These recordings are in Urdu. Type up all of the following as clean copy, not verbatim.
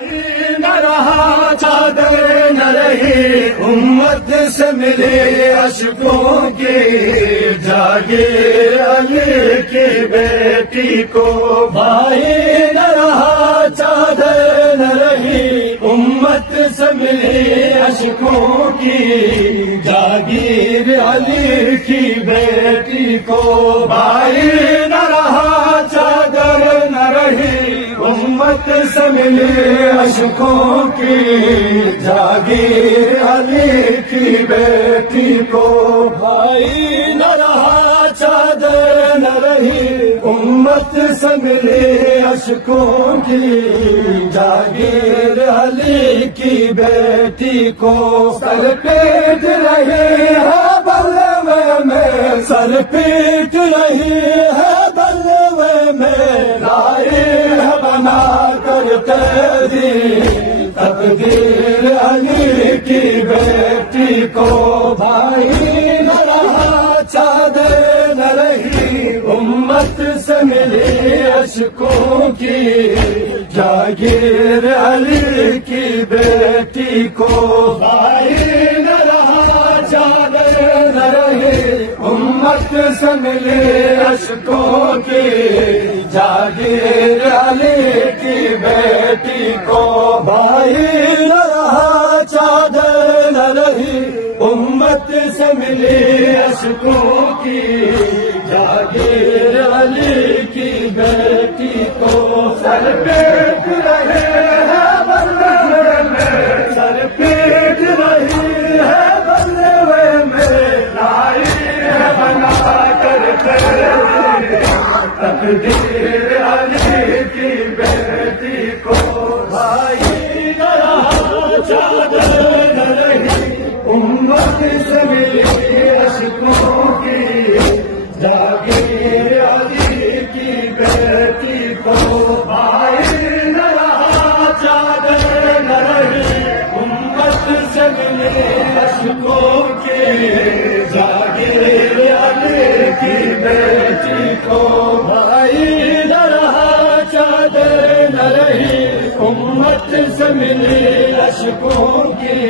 نہ رہا چادر نہ رہی امت سے ملے اشکوں کی، جاگے علی کی بیٹی کو بھائی نہ رہا چادر نہ رہی امت سے ملے اشکوں کی، جاگیر علی کی بیٹی کو بھائی نہ رہا چادر نہ رہی امت سے ملے اشکوں کی، جاگیر علی کی بیٹی کو بھائی نہ رہا چادر نہ رہی امت سے ملے اشکوں کی، جاگیر علی کی بیٹی کو سر پیٹ رہی ہے بلوے میں، سر پیٹ رہی ہے بلوے میں، لائے بنا کر تقدیر علی کی بیٹی کو بھائی نہ رہا چادر نہ رہی امت سے ملی اشکوں کی، جاگیر علی کی بیٹی کو بھائی نہ رہا چادر نہ رہی امت سے ملی اشکوں کی، جاگیر علی کی بیٹی کو بھائی نہ رہا چادر نہ رہی امت سے ملی اشکوں کی، جاگیر علی کی بیٹی کو سر پیٹ رہے ہے بلوے میں، سر پیٹ رہی ہے بلوے میں، لائی ہے بنا کر تقدیر علی کی بیٹی کو بھائی نہ رہا چادر نہ رہی امت سے ملی اشکوں کی، جاگیر علی کی بیٹی کو بھائی نہ رہا چادر نہ رہی امت سے ملی اشکوں کی، جاگیر علی کی بیٹی کو بھائی نہ رہا چادر نہ رہی امت سے ملی اشکوں کی،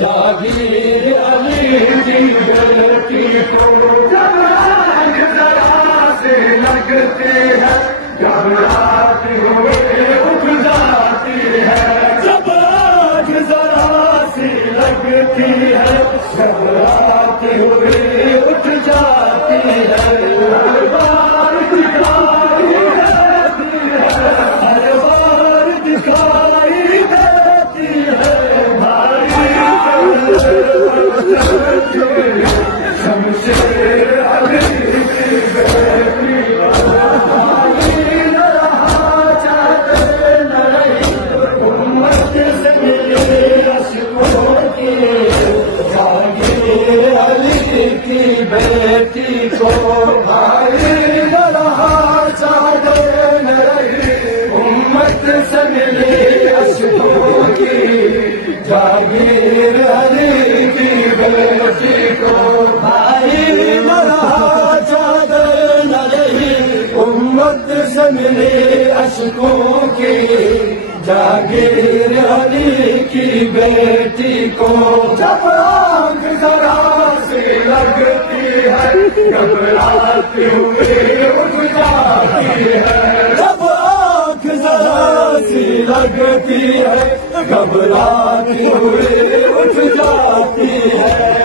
جاگیر علی کی بیٹی کو جب آنکھ ذرا سے لگتی ہے گھبراتی ہوئے اٹھ جاتی ہے، جب آنکھ ذرا سی لگتی ہے گھبراتی ہوئے اٹھ جاتی ہے، ہر بار دکھائی دیتی ہے، ہر بار دکھائی دیتی ہے، شمشیر علی کی بیٹی بھائی نہ رہا چادر نہ رہی امت سے ملی اشکوں کی، جاگیر علی کی بیٹی کو بھائی نہ رہا چادر نہ رہی امت سے ملی اشکوں کی، جاگیر علی کی بیٹی کو بھائی نہ رہا چادر نہ رہی امت سے ملی اشکوں کی، جاگیر علی کی بیٹی کو جب آنکھ ذرا سی لگتی ہے گھبراتی ہوئی اٹھ جاتی ہے، جب آنکھ ذرا سی لگتی ہے گھبراتی ہوئی اٹھ جاتی ہے،